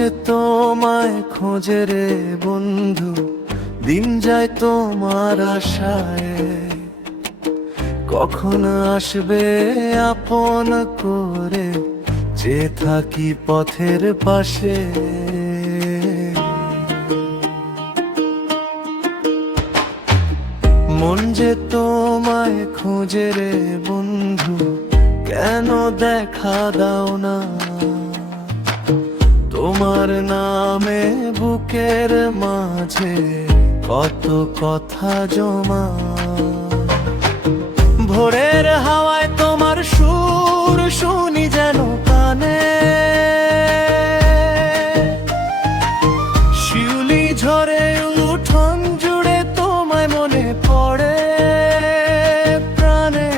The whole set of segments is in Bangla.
যে তোমায় খোঁজে রে বন্ধু, দিন যায় তোমার আশায়। কখন আসবে আপন করে, যে থাকি পথের পাশে। মন যে তোমায় খোঁজে রে বন্ধু, কেন দেখা দাও না? তোমার নামে বুকের মাঝে কত কথা জমা। ভোরের হাওয়ায় তোমার সুর শুনি যেন কানে, শিউলি ঝরে উঠোন জুড়ে তোমায় মনে পড়ে প্রাণে।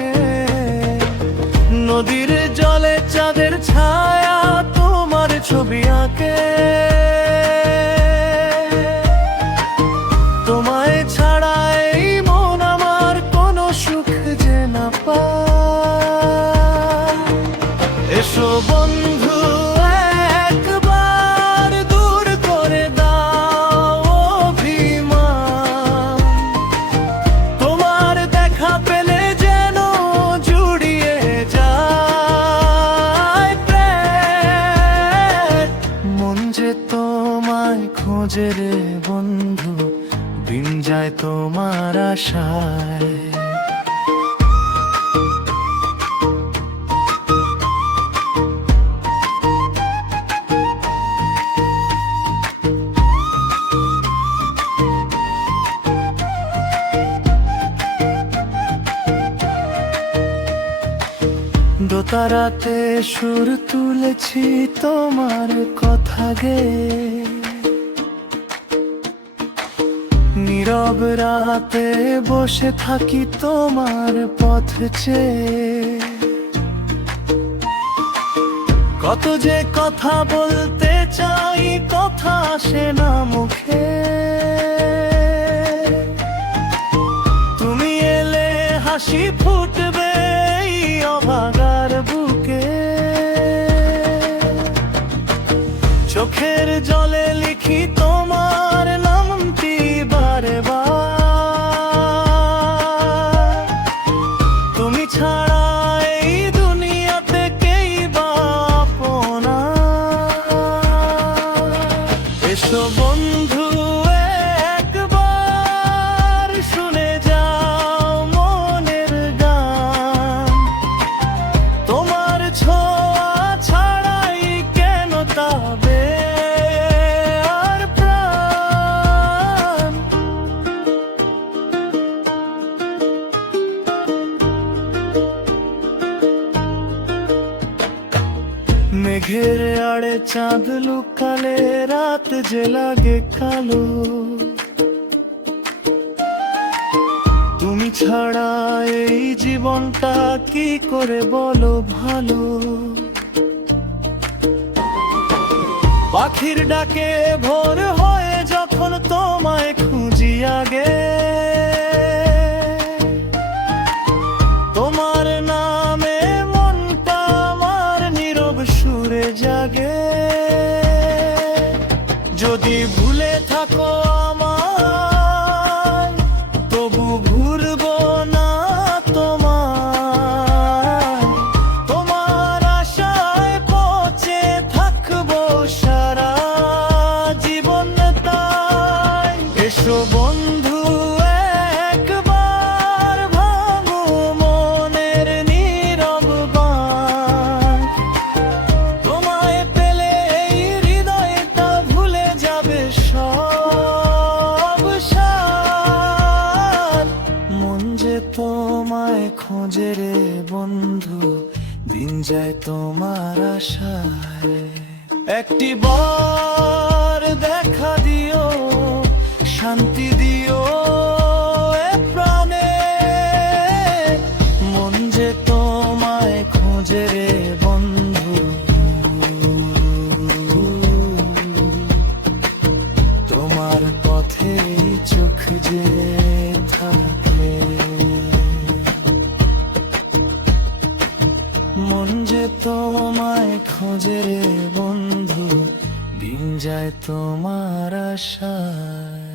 নদীর জলে চাঁদের ছায়া তোমার ছবি আঁকে, তোমায় ছাড়া এই মন আমার কোনো সুখ যে না পায়। এসো বন্ধু একবার দূর করে দাও অভিমান, তোমার দেখা পেলে যেন জুড়িয়ে যায় প্রেম। মন যে তোমায় খোঁজে রে বন্ধু, দিন যায় তোমার আশায়। দোতারাতে সুর তুলেছি তোমার কথা গে, নীরব রাতে বসে থাকি তোমার পথ চেয়ে। কত যে কথা বলতে চাই, কথা আসে না মুখে। তুমি এলে হাসি ফুটবে এই অভাগার বুকে। চোখের জলে লিখি তোমার নামটি বারে বার। তুমি ছাড়া এই দুনিয়াতে কেই বা আপনা। এসো বন্ধু একবার শুনে যাও মনের গান, তোমার ছোঁয়া ছাড়াই কেন তাবে আর প্রাণ। মেঘের আড়ে চাঁদ লুকালে রাত যে লাগে কালো, তুমি ছাড়া এই জীবনটা কি করে বলো ভালো। পাখির ডাকে ভোর হয়ে যখন তোমায় খুঁজি আগে, তোমার নামে মনটা আমার নীরব সুরে জাগে। যদি ভুলে থাকো আমায়, তবু ভুলবো না তোমায়। তোমার আশায় পচে থাকবো সারা জীবন তাই। এসো বন্ধু একবার ভাঙো মনের নীরব বাঁধ, তোমায় পেলে এই হৃদয়টা ভুলে যাবে সব সাথ। মন যে তোমায় খোঁজে রে বন্ধু, দিন যায় তোমার আশায়। একটি বার দেখা দিও, শান্তি দিও এ প্রাণে। মন যে তোমায় খোঁজে রে বন্ধু, তোমার পথে চোখ যে থাকলে। মন যে তোমায় খোঁজে রে বন্ধু, দিন যায় তোমার আশায়।